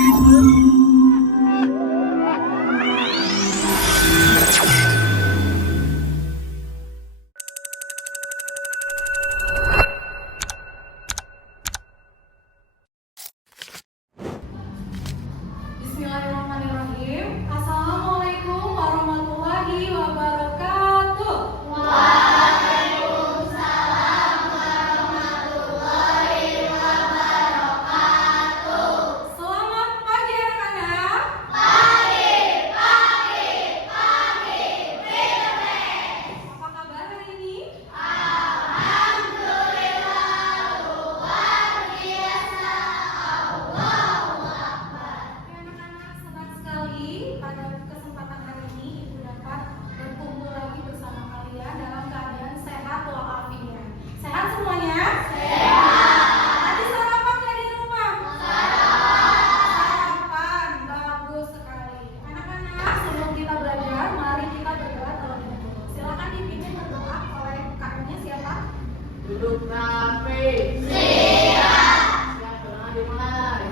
Bismillahirrahmanirrahim. Assalamualaikum warahmatullahi wabarakatuh. Selamat pagi anak-anak. Apa kabar hari ini? Anak-anak, senang sekali pada kesempatan hari ini Ibu dapat berkumpul lagi bersama kalian dalam keadaan sehat walafiat. Sehat semuanya? Tadi sarapan nggak di rumah? Sarapan, bagus sekali. Anak-anak, sebelum kita belajar, mari kita berdoa terlebih dahulu. Silakan dipimpin berdoa oleh kakaknya siapa? Duduk rapi. Siap berdoa dimulai.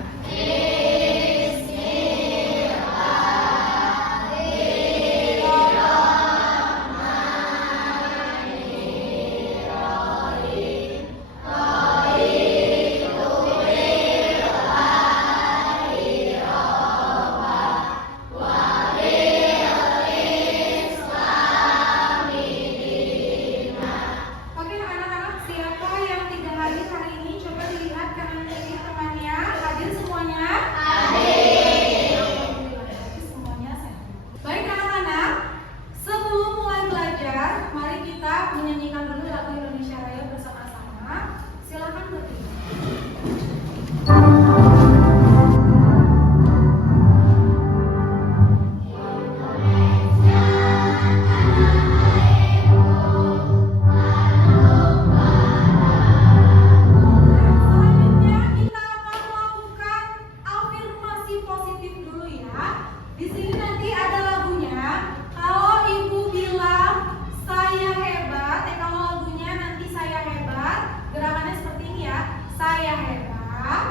Oke anak-anak, siapa yang tidak hadir hari ini? Coba dilihat kanan kiri temannya. Hadir semuanya? Hadir semuanya sehat. Baik anak-anak, sebelum mulai belajar, mari kita menyanyikan dulu lagu Indonesia Raya bersama-sama. Silakan berdiri. Selanjutnya kita akan melakukan afirmasi positif dulu ya. Di sini nanti ada lagunya. Kalau ibu bilang saya hebat, kalau lagunya nanti saya hebat, gerakannya seperti ini ya. Saya hebat,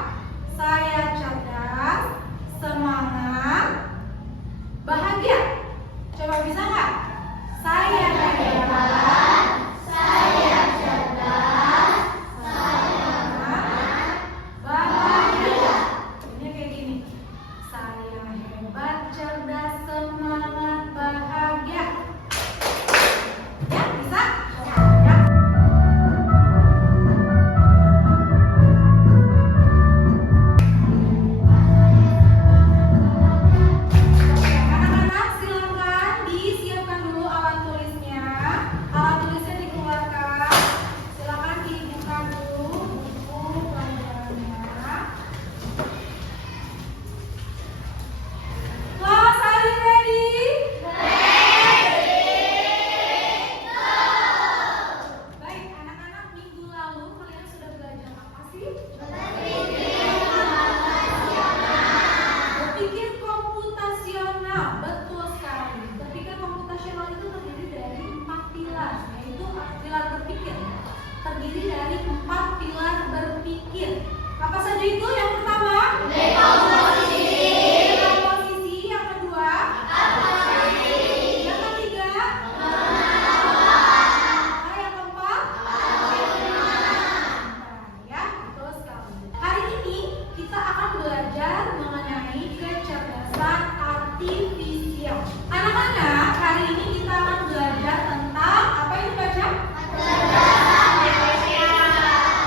saya cerdas, semangat, bahagia. Coba bisa nggak? Saya hebat, saya cerdas, semangat, bahagia. Ini kayak gini. Saya hebat, cerdas, semangat, bahagia. Ya, bisa? Ya. Anak-anak, silakan disiapkan dulu alat tulisnya. Alat tulisnya dikeluarkan. Silakan dibuka dulu buku pelajarannya. Class, are you ready? Baik, anak-anak, minggu lalu kalian sudah belajar apa sih? Berpikir komputasional, betul sekali. Berpikir komputasional itu terdiri dari 4 pilar, yaitu pilar berpikir. Terdiri dari 4 pilar berpikir. Apa saja itu? Yang pertama, nilai posisi. Yang kedua, yang ketiga, yang keempat, ya, betul sekali. Hari ini kita akan belajar mengenai kecerdasan artifisial. Anak-anak, hari ini kita akan belajar tentang apa yang dibaca?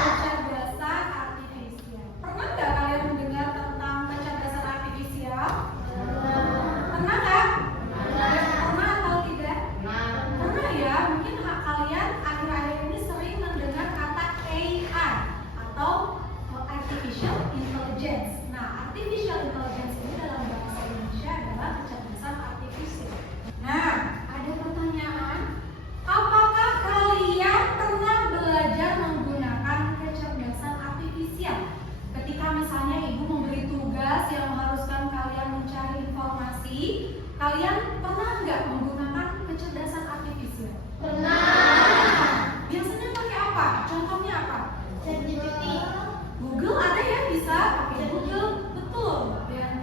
Kecerdasan artifisial. Pernah nggak kalian mendengar tentang kecerdasan artifisial? Pernah nggak? Pernah atau tidak? Pernah ya, mungkin kalian akhir-akhir ini sering mendengar kata AI atau artificial intelligence. Nah, artificial intelligence ini dalam bahasa Indonesia adalah kecerdasan artifisial. Nah, ada pertanyaan, apakah kalian pernah belajar menggunakan kecerdasan artifisial? Ketika misalnya ibu memberi tugas yang mengharuskan kalian mencari informasi, kalian pernah nggak menggunakan kecerdasan artifisial? Biasanya pakai apa? Contohnya apa? ChatGPT. Google ada ya, bisa pakai Google, betul. Dan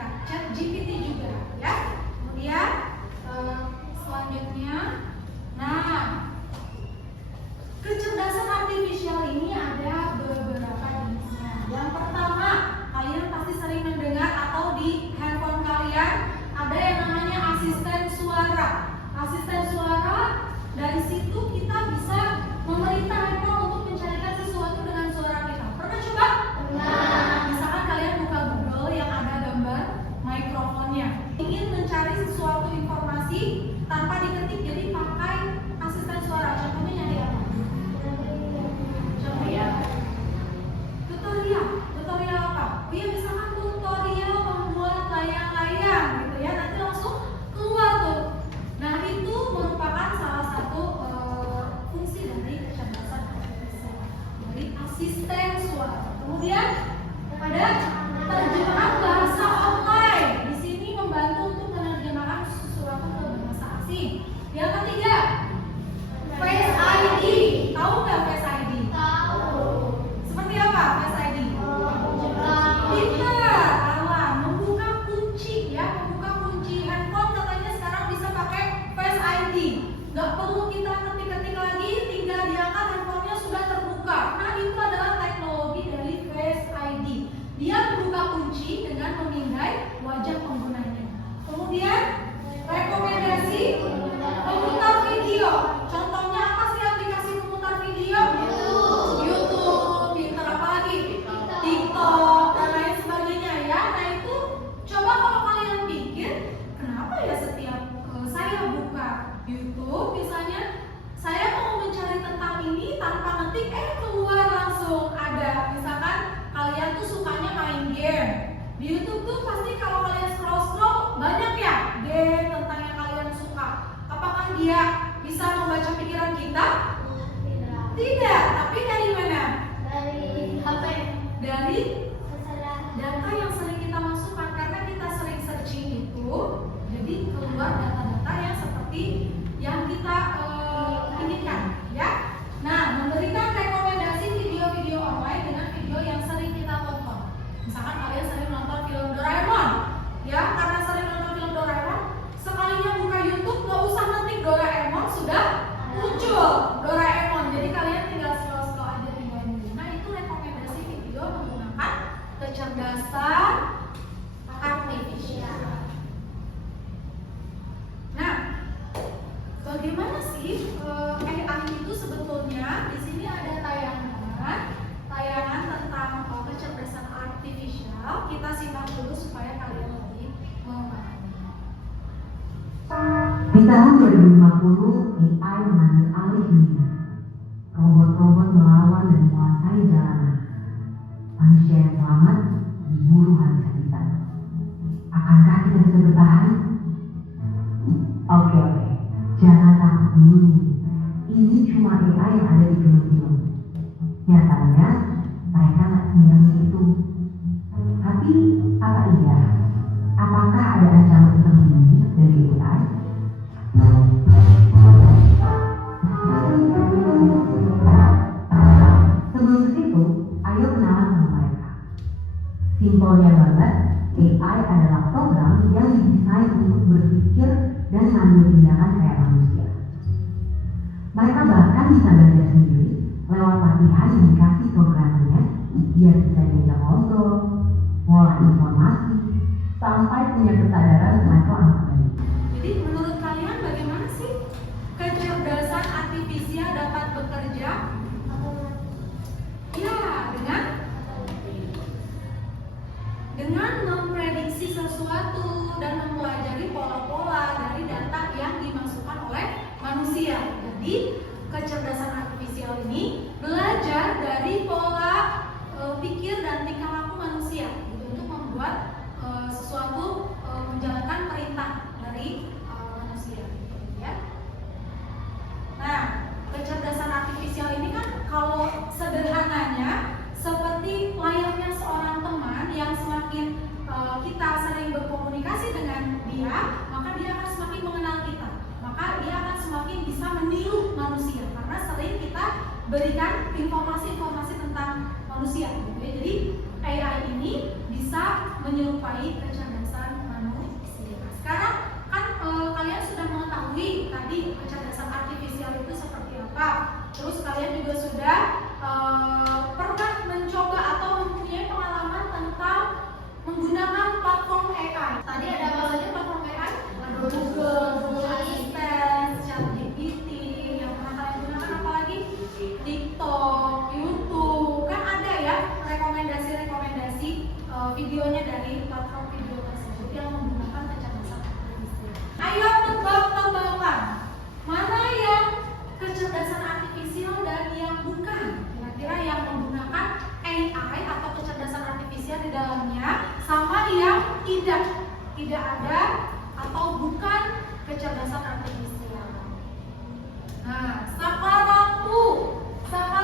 data yang sering kita masukkan karena kita sering searching itu, jadi keluar data-data yang seperti yang kita inginkan, ya. Nah, memberikan rekomendasi video-video online dengan video yang sering kita tonton. Misalkan kalian sering nonton film Doraemon, ya, karena sering nonton film Doraemon, sekalinya buka YouTube nggak usah ngetik Doraemon sudah muncul Doraemon. Jadi kalian tinggal scroll aja tinggal nunggu. Nah, itu rekomendasi video menggunakan kecerdasan artifisial. Nah, bagaimana sih AI itu sebetulnya? Di sini ada tayangan tentang kecerdasan artifisial. Kita simak dulu supaya kalian lebih memahami. Di tahun 2050, AI mengambil alih dunia. Robot-robot melawan dan menguasai jalanan. Manusia yang selamat diburu habis-habisan. Akankah kita bisa bertahan? Oke. Jangan takut dulu. Ini cuma AI yang ada di film-film. Nyatanya, mereka nggak senyum itu. Tapi, apa iya? Apakah ada ancaman tersembunyi dari AI? Sebelum situ, ayo kenalan sama mereka. Simpelnya banget, AI adalah program yang didesain untuk berpikir dan mengambil tindakan kayak manusia. Mereka bahkan bisa belajar sendiri lewat latihan yang dikasih programnya, biar bisa diajak ngobrol, ngolah informasi, sampai punya kesadaran level anak bayi. Jadi menurut kalian bagaimana sih kecerdasan artifisial dapat bekerja? Ya, dengan memprediksi sesuatu dan mempelajari pola-pola dari data yang dimasukkan oleh manusia. Jadi kecerdasan artifisial ini belajar dari pola pikir dan tingkah laku manusia untuk membuat sesuatu menjalankan perintah dari manusia, ya. Nah, kecerdasan artifisial ini kan kalau sederhananya seperti layaknya seorang teman yang semakin kita sering berkomunikasi dengan dia, maka dia akan semakin mengenal kita, maka dia akan semakin bisa meniru manusia karena sering kita berikan informasi-informasi tentang manusia, gitu ya. Jadi AI ini bisa menyerupai kecerdasan manusia. Sekarang kan kalian sudah mengetahui tadi kecerdasan artifisial itu seperti apa. Terus kalian juga sudah pernah mencoba atau mempunyai pengalaman tentang menggunakan platform AI. Tadi ada apa saja platform AI? Google Assistant, ChatGPT. Yang pernah kalian gunakan apa lagi? TikTok, YouTube. Kan ada ya rekomendasi-rekomendasi videonya dari platform video tersebut yang menggunakan kecerdasan artifisial. Ayo tebak-tebakan mana yang kecerdasan artifisial dan yang bukan. Kira-kira yang menggunakan AI atau kecerdasan artifisial di dalamnya sama yang tidak ada atau bukan kecerdasan artifisial. Nah, saka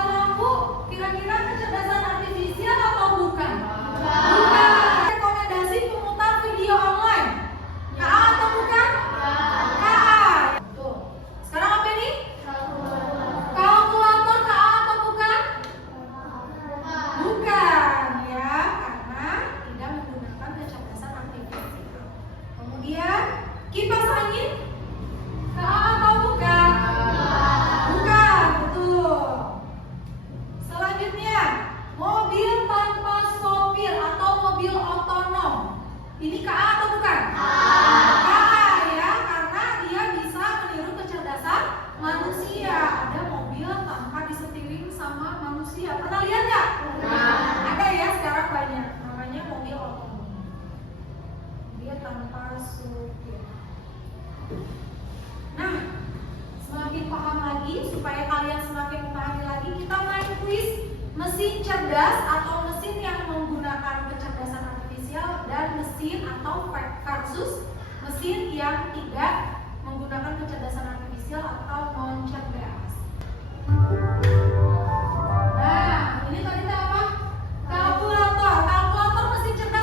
lampu kira-kira kecerdasan artifisial atau bukan? Bukan. Rekomendasi pemutar video online. KA atau bukan? KA. Tuh. Sekarang apa ini? Kalkulator KA atau bukan? Bukan, ya, karena tidak menggunakan kecerdasan artifisial. Kemudian kipas angin KA atau bukan? Bukan, betul. Selanjutnya, mobil tanpa sopir atau mobil otonom. Ini KA atau bukan? KA, ya, karena dia bisa meniru kecerdasan manusia. Ada mobil tanpa disetirin sama manusia. Pernah lihat nggak? Ada ya, sekarang banyak. Namanya mobil otonom. Dia tanpa supir. Nah, semakin paham lagi, supaya kalian semakin memahami lagi, kita main quiz mesin cerdas atau mesin yang menggunakan kecerdasan artifisial dan mesin atau versus mesin yang tidak menggunakan kecerdasan artifisial atau non cerdas. Nah, ini tadi apa? Kalkulator mesin cerdas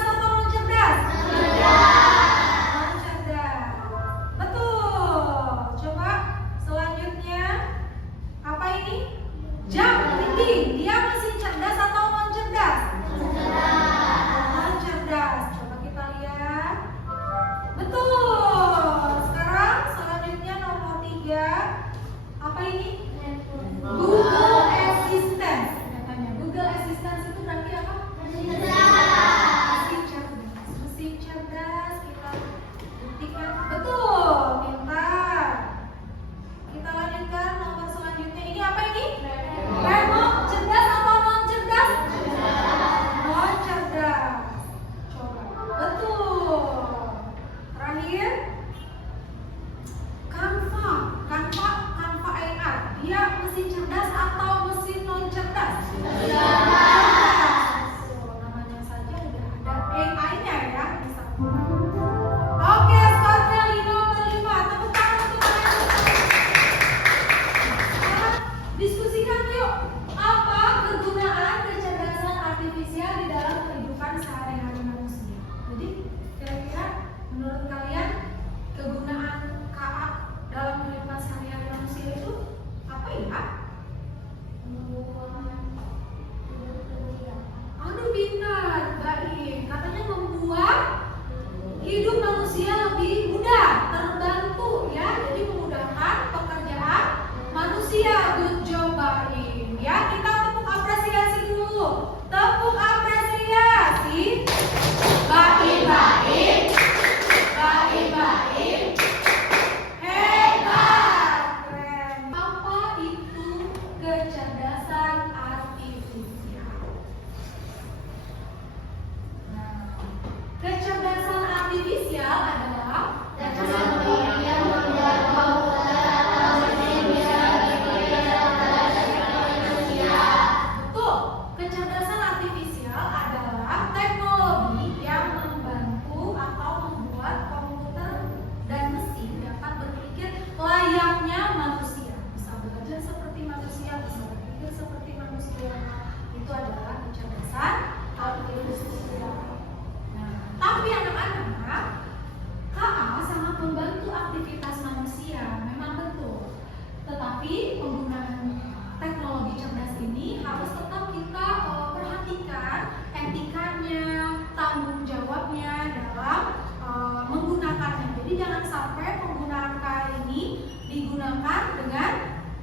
sampai penggunaan KL ini digunakan dengan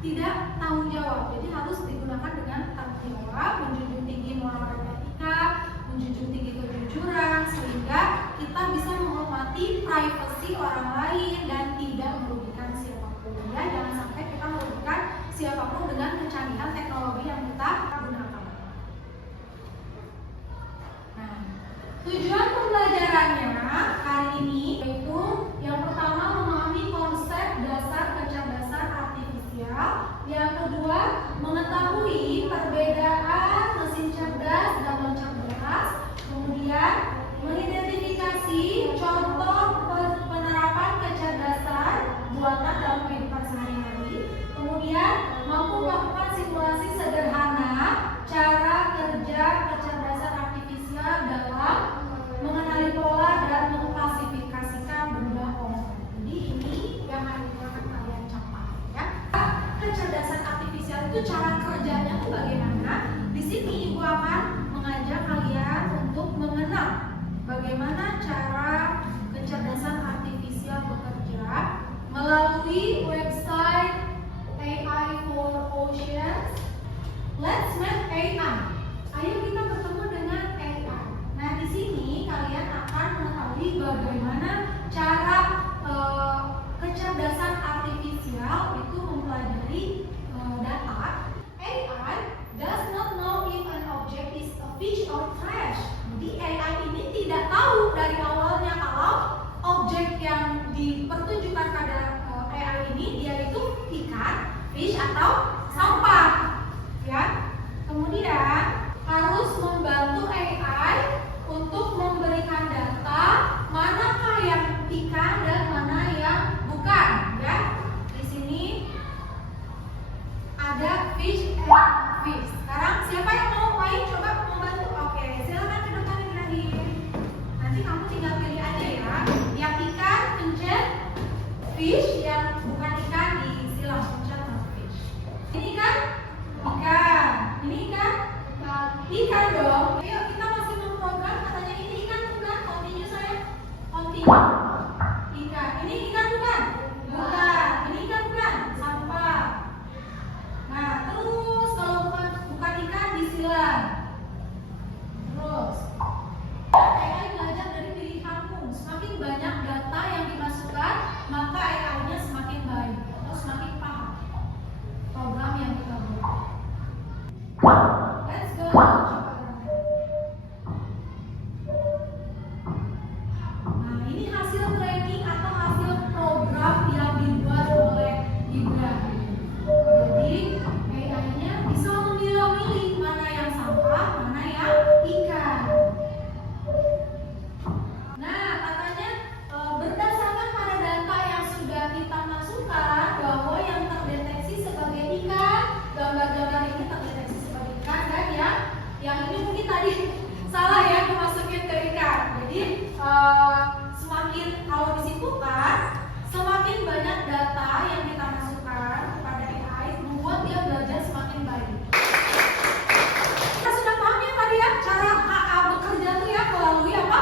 tidak tanggung jawab. Jadi harus digunakan dengan tanggung jawab, menjunjung tinggi moral dan etika, menjunjung tinggi kejujuran, sehingga kita bisa menghormati privasi orang lain dan tidak merugikan siapapun. Ya, jangan sampai kita merugikan siapapun dengan kecanggihan teknologi yang kita gunakan. Nah, tujuan pembelajarannya kali ini yaitu yang pertama memahami konsep dasar kecerdasan artifisial, yang kedua mengetahui perbedaan mesin cerdas dan non cerdas, kemudian mengidentifikasi contoh penerapan kecerdasan buatan dalam kehidupan sehari-hari, kemudian mampu melakukan simulasi sederhana cara kerja kecerdasan artifisial dalam mengenali pola dan mengklasifikasikan benda kompleks. Jadi ini yang hari ini akan kalian capai, ya. Kecerdasan artifisial itu cara kerjanya itu bagaimana? Di sini Ibu akan mengajak kalian untuk mengenal bagaimana cara kecerdasan artifisial bekerja melalui website AI for Oceans. Let's Map AI. Ayo kita bertemu dengan AI. Nah, di sini kalian akan mengetahui bagaimana cara kecerdasan artifisial itu mempelajari data. AI does not know if an object is a fish or trash. Jadi AI ini tidak tahu dari awalnya kalau objek yang dipertunjukkan pada AI ini dia itu ikan, fish atau sampah, ya. Kemudian harus membantu AI untuk memberikan data manakah yang ikan dan mana yang bukan, ya. Di sini ada fish and fish. Sekarang siapa yang mau main coba membantu? Oke, silakan ke depan Ibrahim. Nanti kamu tinggal pilih aja ya. Yang ikan pencet fish, yang bukan ikan disilang pencet non fish. Ini kan ikan, ini ikan, ikan dong. Ayo kita masih memprogram katanya ini ikan bukan? Continue saya, continue. Ikan, ini ikan bukan? Bukan, ini ikan bukan? Sampah. Nah terus kalau bukan ikan disilang. Terus AI belajar dari pilihanmu. Semakin banyak data yang dimasukkan, maka AI-nya semakin baik atau semakin paham program yang kita buat. Let's go. Nah, ini hasil training atau hasil program yang dibuat oleh Ibrahim. Jadi AI-nya bisa memilih mana yang sampah, mana yang ikan. Nah, katanya berdasarkan pada data yang sudah kita masukkan bahwa yang terdeteksi sebagai ikan, gambar-gambar ini terdeteksi sebagai ikan, dan yang ini mungkin tadi salah ya memasukin ke ikan. Jadi semakin kalau disimpulkan, semakin banyak data yang kita masukkan kepada AI membuat dia belajar semakin baik. Kita sudah paham ya tadi ya cara AA bekerja tuh ya melalui apa?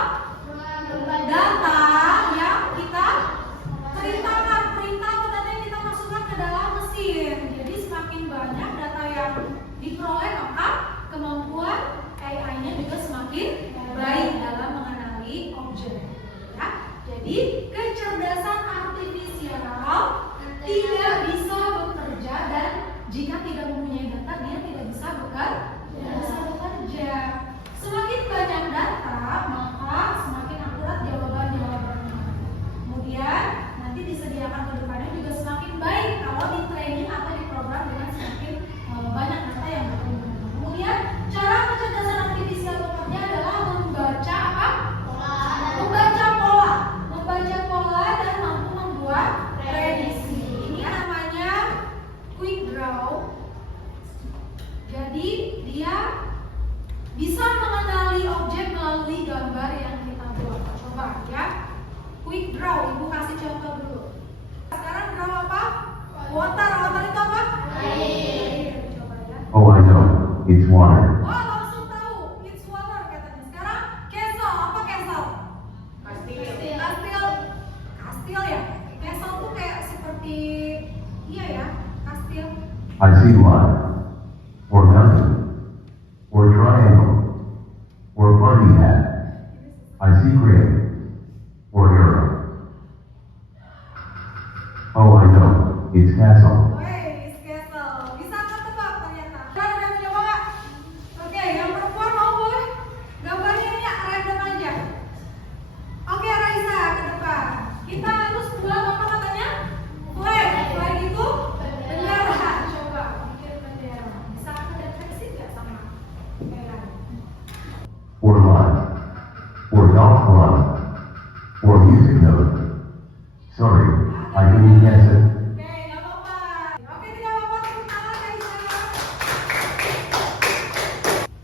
Data yang kita perintahkan, perintah atau data yang kita masukkan ke dalam mesin. Jadi semakin banyak data yang diperoleh, maka kemampuan AI-nya juga semakin baik dalam mengenali objek. Ya. Jadi kecerdasan artifisial tidak bisa bekerja, dan jika tidak mempunyai data dia tidak bisa bekerja. Semakin banyak data, maka semakin akurat jawaban-jawabannya. Kemudian nanti disediakan ke depannya juga semakin baik kalau di training atau di program dengan semakin banyak data yang berkumpul. Kemudian cara kecerdasan artifisial bekerja adalah membaca apa? Membaca pola dan mampu membuat prediksi. Ini namanya quick draw. Jadi dia bisa mengenali objek melalui gambar yang kita buat. Coba ya, quick draw. Ibu kasih contoh dulu. Sekarang draw apa? Water. Water itu apa? Air. Coba ya. Oh, I know. It's water. Wah, langsung tahu. It's water katanya. Sekarang castle. Apa castle? Kastil ya? I see line, or mountain, or triangle, or party hat. I see grid, or arrow. Oh, I know, it's castle. Woi, castle. Bisa nggak tebak ternyata? Kalian udah mencoba nggak? Oke, yang perempuan mau boleh? Gambarnya ini random aja. Oke, Raisa ke depan. Kita harus buat apa katanya? Flag. Flag itu bendera. Coba bikin bendera. Bisa kedeteksi nggak sama kayak Or line, or golf club, or music note. Sorry, I didn't guess it. Oke, nggak apa-apa. Oke, tidak apa-apa. Tepuk tangan, Raisa.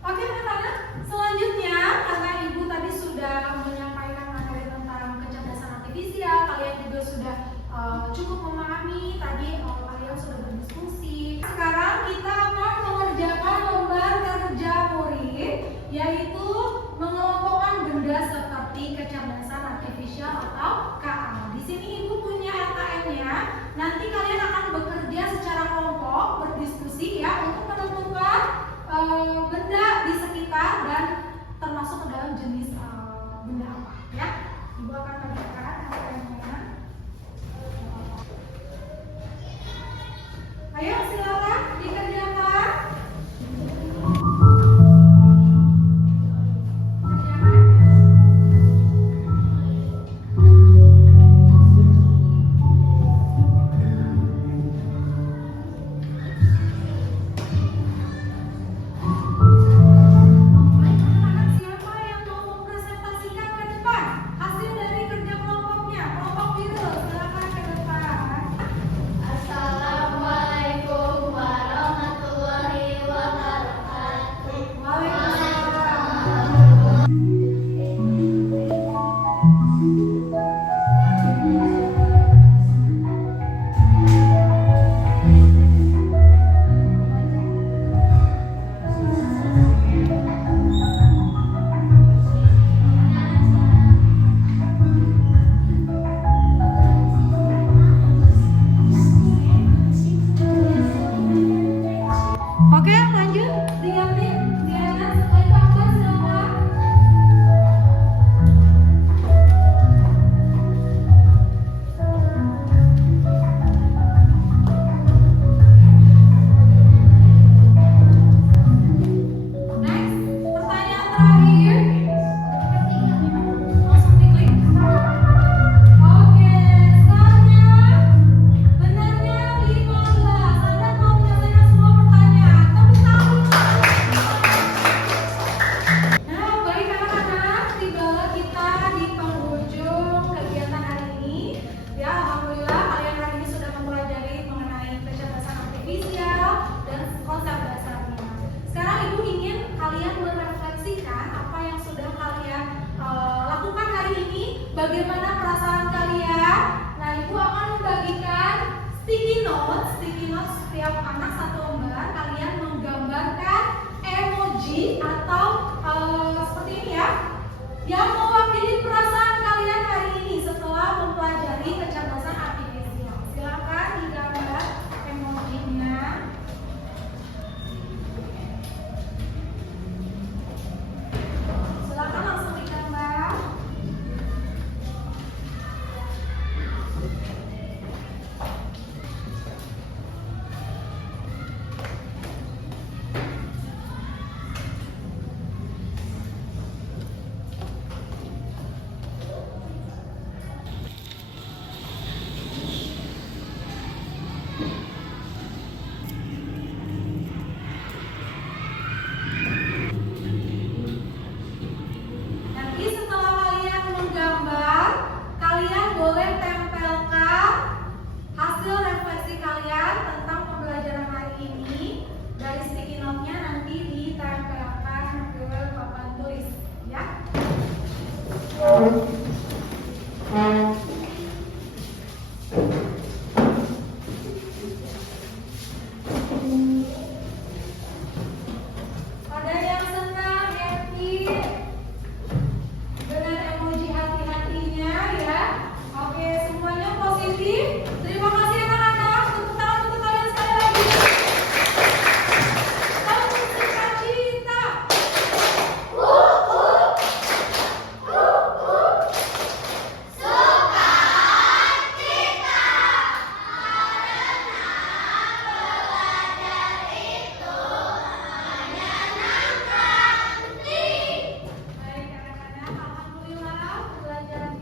Oke, anak-anak. Selanjutnya, karena Ibu tadi sudah menyampaikan materi tentang kecerdasan artifisial, kalian juga sudah cukup memahami. Tadi kalian sudah berdiskusi. Sekarang kita akan mengerjakan lembar kerja murid, yaitu mengelompokkan benda seperti kecerdasan artifisial atau KA. Di sini Ibu punya LKM-nya. Nanti kalian akan bekerja secara kelompok, berdiskusi ya untuk menemukan benda di sekitar dan termasuk ke dalam jenis benda apa ya. Ibu akan kerjakan LKM-nya. Ayo silakan dikerjakan. Siapa yang mau mempresentasikan ke depan hasil dari kerja kelompoknya? Kelompok biru, silakan ke depan. Assalamualaikum warahmatullahi wabarakatuh. Waalaikumsalam. Oke, lanjut. Diganti. Diana, setelah itu Akbar, silakan. Next, pertanyaan terakhir. Langsung diklik. Oke, skornya benarnya 15. Anda mau menyelesaikan semua pertanyaan. Tepuk tangan. Nah, baik anak-anak, tibalah kita di penghujung kegiatan hari ini. Ya, alhamdulillah kalian hari ini sudah mempelajari mengenai kecerdasan artifisial dan konsep dasarnya. Sekarang Ibu ingin kalian merefleksikan apa yang sudah kalian lakukan hari ini, bagaimana perasaan kalian. Nah, Ibu akan membagikan sticky notes setiap anak satu lembar. Kalian menggambarkan emoji atau seperti ini ya, yang mewakili perasaan kalian hari ini setelah mempelajari kecerdasan artifisial. Silakan digambar emojinya. Silakan langsung digambar. Nanti setelah kalian menggambar, kalian boleh tempelkan hasil refleksi kalian tentang pembelajaran hari ini dari sticky note-nya, nanti ditempelkan ke papan tulis ya. Ada yang senang, happy dengan emoji hati-hatinya ya. Oke, semuanya positif. Terima kasih anak-anak. Tepuk tangan untuk kalian sekali lagi. belajar